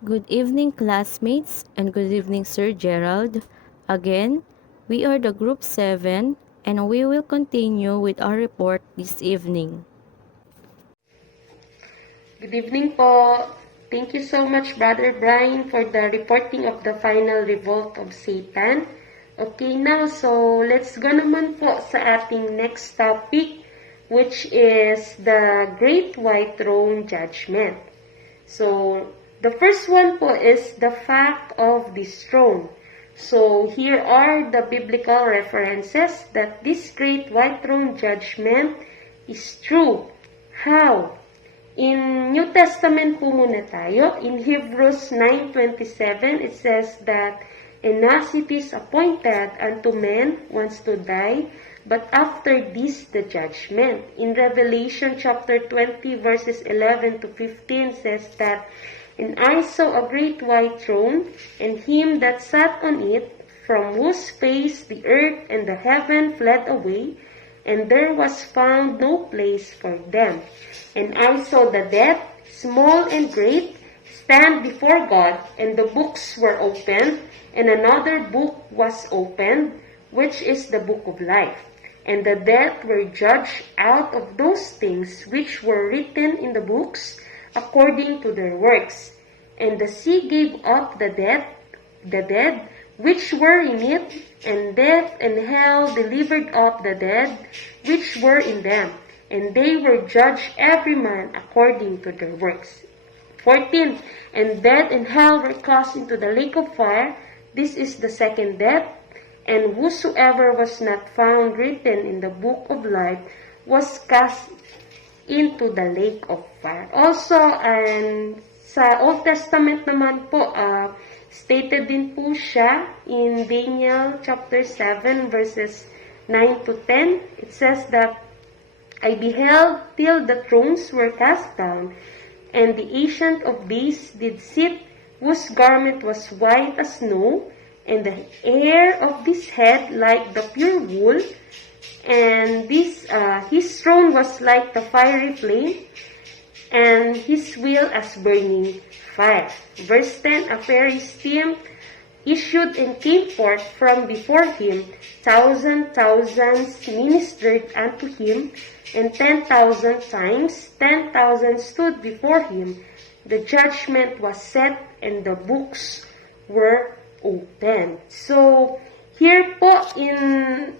Good evening, classmates, and good evening, Sir Gerald. Again, we are the Group 7, and we will continue with our report this evening. Good evening po. Thank you so much, Brother Brian, for the reporting of the final revolt of Satan. Okay, now, so let's go naman po sa ating next topic, which is the Great White Throne Judgment. So, the first one po is the fact of this throne. So, here are the biblical references that this Great White Throne Judgment is true. How? In New Testament po muna tayo. In Hebrews 9:27, it says that, "And as it is appointed unto men once to die, but after this the judgment." In Revelation chapter 20, verses 11 to 15 says that, "And I saw a great white throne, and him that sat on it, from whose face the earth and the heaven fled away, and there was found no place for them. And I saw the dead, small and great, stand before God, and the books were opened, and another book was opened, which is the book of life. And the dead were judged out of those things which were written in the books, according to their works. And the sea gave up the dead which were in it, and death and hell delivered up the dead which were in them, and they were judged every man according to their works." 14. "And death and hell were cast into the lake of fire. This is the second death. And whosoever was not found written in the book of life was cast into the lake of fire." Also, sa Old Testament naman po, stated din po siya in Daniel chapter 7 verses 9 to 10. It says that, "I beheld till the thrones were cast down, and the Ancient of Days did sit, whose garment was white as snow, and the hair of his head like the pure wool, and his throne was like the fiery flame, and his wheel as burning fire." Verse 10, "A fiery steam issued and came forth from before him. Thousands ministered unto him, and 10,000 times 10,000 stood before him. The judgment was set, and the books were open." So, here po in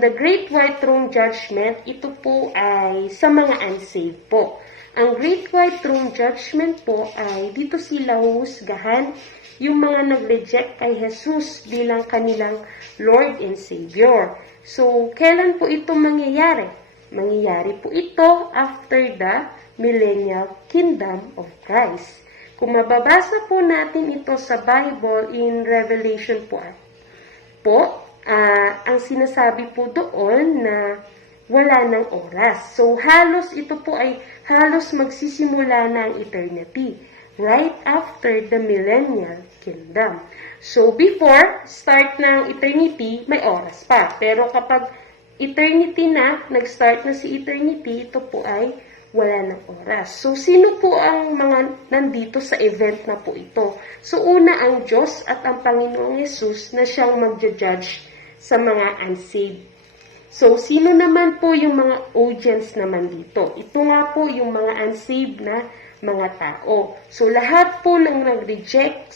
the Great White Throne Judgment, ito po ay sa mga unsaved po. Ang Great White Throne Judgment po ay dito sila huhusgahan yung mga nag-reject kay Jesus bilang kanilang Lord and Savior. So, kailan po ito mangyayari? Mangyayari po ito after the millennial kingdom of Christ. Kung mababasa po natin ito sa Bible in Revelation ang sinasabi po doon na wala ng oras. So, ito po ay halos magsisimula na ang eternity, right after the millennial kingdom. So, before start ng eternity, may oras pa. Pero kapag eternity na, nag-start na si eternity, ito po ay wala ng oras. So, sino po ang mga nandito sa event na po ito? So, una ang Diyos at ang Panginoong Yesus na siyang magja-judge sa mga unsaved. So, sino naman po yung mga audience naman dito? Ito nga po yung mga unsaved na mga tao. So, lahat po ng nag-reject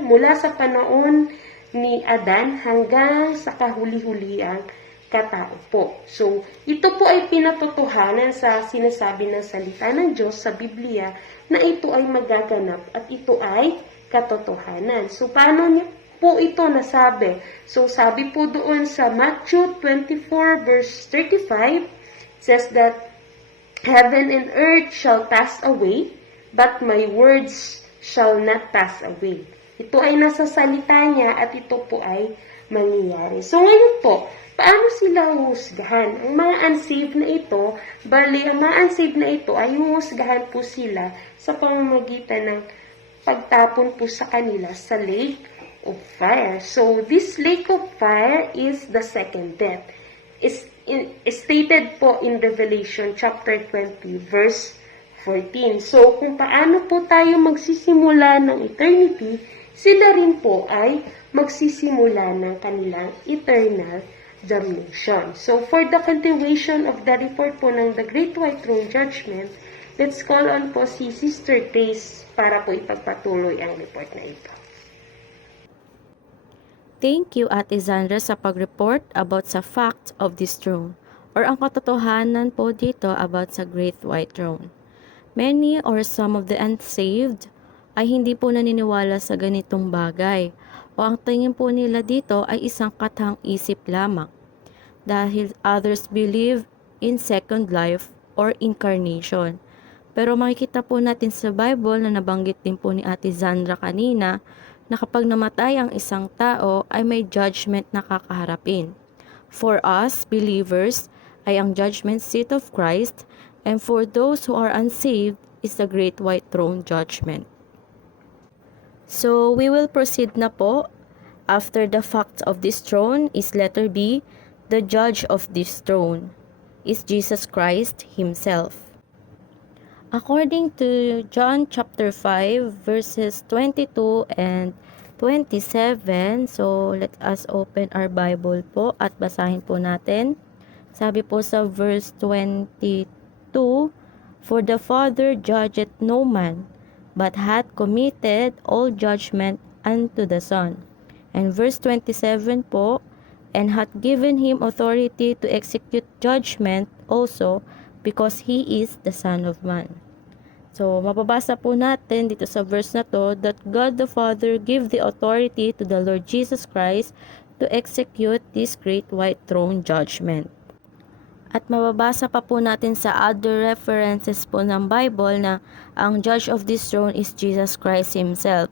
mula sa panahon ni Adan hanggang sa kahuli-huliang katao po. So, ito po ay pinatotohanan sa sinasabi ng salita ng Diyos sa Biblia na ito ay magaganap at ito ay katotohanan. So, paano niya po ito nasabi? So, sabi po doon sa Matthew 24 verse 35, says that, "Heaven and earth shall pass away, but my words shall not pass away." Ito ay nasa salita niya at ito po ay mangyayari. So, ngayon po, paano sila huhusgahan? Ang mga unsaved na ito, ang mga unsaved na ito ay huhusgahan po sila sa pamamagitan ng pagtapon po sa kanila sa lake of fire. So, this lake of fire is the second death. Is stated po in Revelation chapter 20, verse 14. So, kung paano po tayo magsisimula ng eternity, sila rin po ay magsisimula ng kanilang eternal damnation. So, for the continuation of the report po ng The Great White Throne Judgment, let's call on po si Sister Grace para po ipagpatuloy ang report na ito. Thank you, Ate Zandra, sa pag-report about sa fact of this throne or ang katotohanan po dito about sa Great White Throne. Many or some of the unsaved ay hindi po naniniwala sa ganitong bagay o ang tingin po nila dito ay isang katang isip lamang dahil others believe in second life or incarnation. Pero makikita po natin sa Bible na nabanggit din po ni Ate Zandra kanina na kapag namatay ang isang tao ay may judgment na kakaharapin. For us, believers, ay ang judgment seat of Christ, and for those who are unsaved is the Great White Throne Judgment. So, we will proceed na po. After the fact of this throne is letter B, the judge of this throne is Jesus Christ Himself. According to John chapter 5 verses 22 and 27, so let us open our Bible po at basahin po natin. Sabi po sa verse 22, "For the Father judgeth no man, but hath committed all judgment unto the Son." And verse 27 po, "And hath given him authority to execute judgment also, because he is the Son of Man." So, mababasa po natin dito sa verse na to that God the Father give the authority to the Lord Jesus Christ to execute this great white throne judgment. At mababasa pa po natin sa other references po ng Bible na ang judge of this throne is Jesus Christ Himself.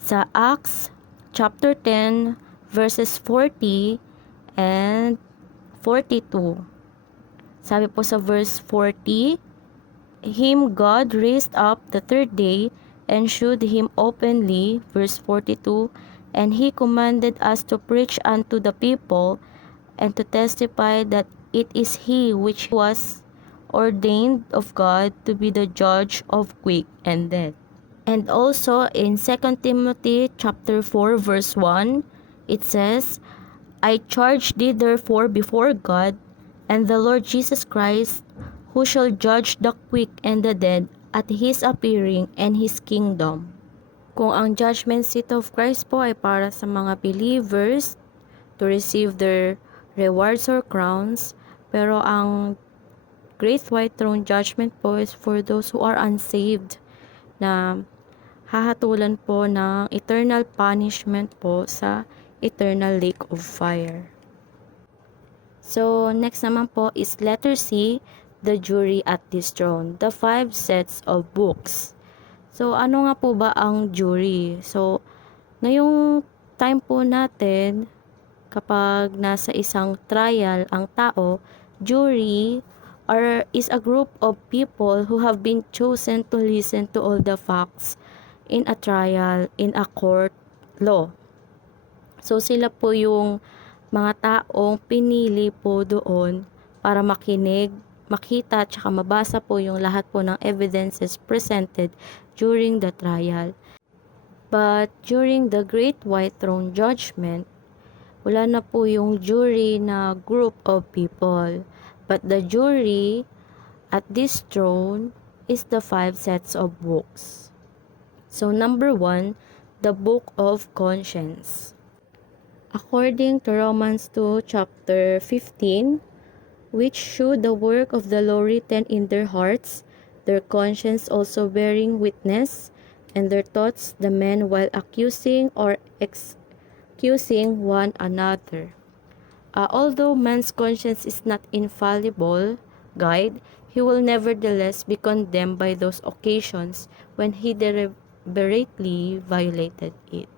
Sa Acts chapter 10 verses 40 and 42. Sabi po sa verse 40, "Him God raised up the third day and shewed him openly," verse 42, "and he commanded us to preach unto the people and to testify that it is he which was ordained of God to be the judge of quick and dead." And also in 2 Timothy chapter 4 verse 1, it says, "I charge thee therefore before God and the Lord Jesus Christ, who shall judge the quick and the dead at His appearing and His kingdom." Kung ang judgment seat of Christ po ay para sa mga believers to receive their rewards or crowns, pero ang Great White Throne Judgment po is for those who are unsaved na hahatulan po ng eternal punishment po sa eternal lake of fire. So, next naman po is letter C, the jury at this throne, the 5 sets of books. So, ano nga po ba ang jury? So, ngayong time po natin, kapag nasa isang trial ang tao, jury is a group of people who have been chosen to listen to all the facts in a trial, in a court law. So, sila po yung mga taong pinili po doon para makinig, makita at saka mabasa po yung lahat po ng evidences presented during the trial. But during the Great White Throne Judgment, wala na po yung jury na group of people. But the jury at this throne is the 5 sets of books. So number 1, the book of conscience. According to Romans 2 chapter 15, which shew the work of the law written in their hearts, their conscience also bearing witness, and their thoughts the men while accusing or excusing one another. Although man's conscience is not infallible guide, he will nevertheless be condemned by those occasions when he deliberately violated it.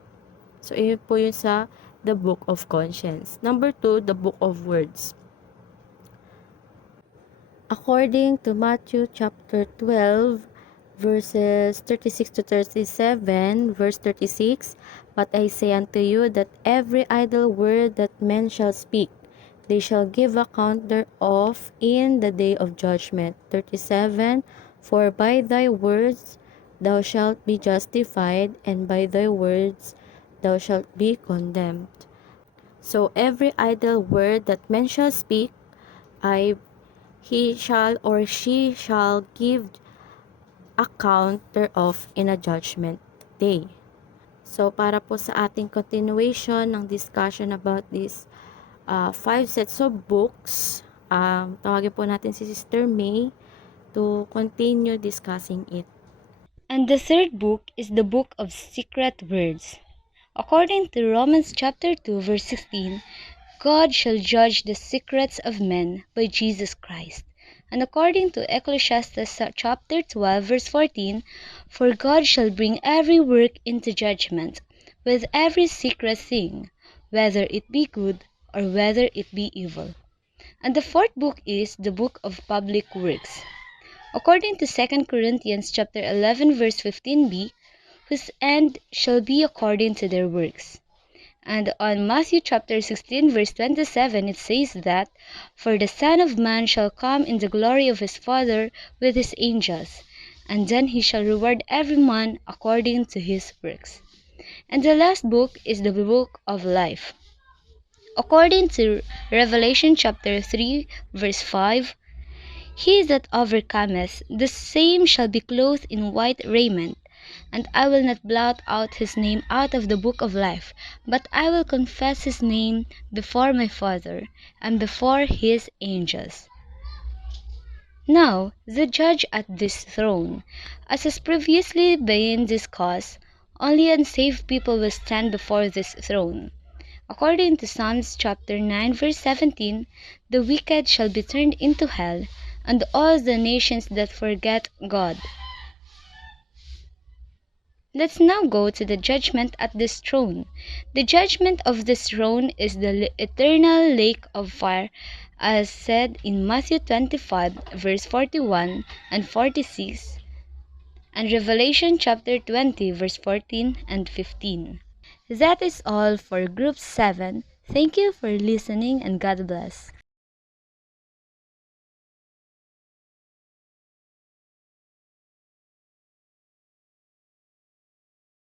So, yun po yun sa the book of conscience. Number 2, the book of words. According to Matthew chapter 12, verses 36 to 37, verse 36, "But I say unto you that every idle word that men shall speak, they shall give account thereof in the day of judgment." 37, For by thy words thou shalt be justified, and by thy words thou shalt be condemned. So every idle word that men shall speak, he shall or she shall give account thereof in a judgment day. So para po sa ating continuation ng discussion about these 5 sets of books, tawagin po natin si Sister May to continue discussing it. And the third book is the book of secret words. According to Romans chapter 2 verse 16, God shall judge the secrets of men by Jesus Christ. And according to Ecclesiastes chapter 12 verse 14, for God shall bring every work into judgment, with every secret thing, whether it be good or whether it be evil. And the fourth book is the book of public works. According to 2 Corinthians chapter 11 verse 15b, whose end shall be according to their works. And on Matthew chapter 16 verse 27 it says that, for the Son of Man shall come in the glory of his Father with his angels, and then he shall reward every man according to his works. And the last book is the book of life. According to Revelation chapter 3 verse 5, he that overcometh, the same shall be clothed in white raiment, and I will not blot out his name out of the book of life, but I will confess his name before my Father, and before his angels. Now, the judge at this throne, as has previously been discussed, only unsaved people will stand before this throne. According to Psalms chapter 9 verse 17, the wicked shall be turned into hell, and all the nations that forget God. Let's now go to the judgment at this throne. The judgment of this throne is the eternal lake of fire, as said in Matthew 25 verse 41 and 46, and Revelation chapter 20 verse 14 and 15. That is all for Group 7. Thank you for listening, and God bless.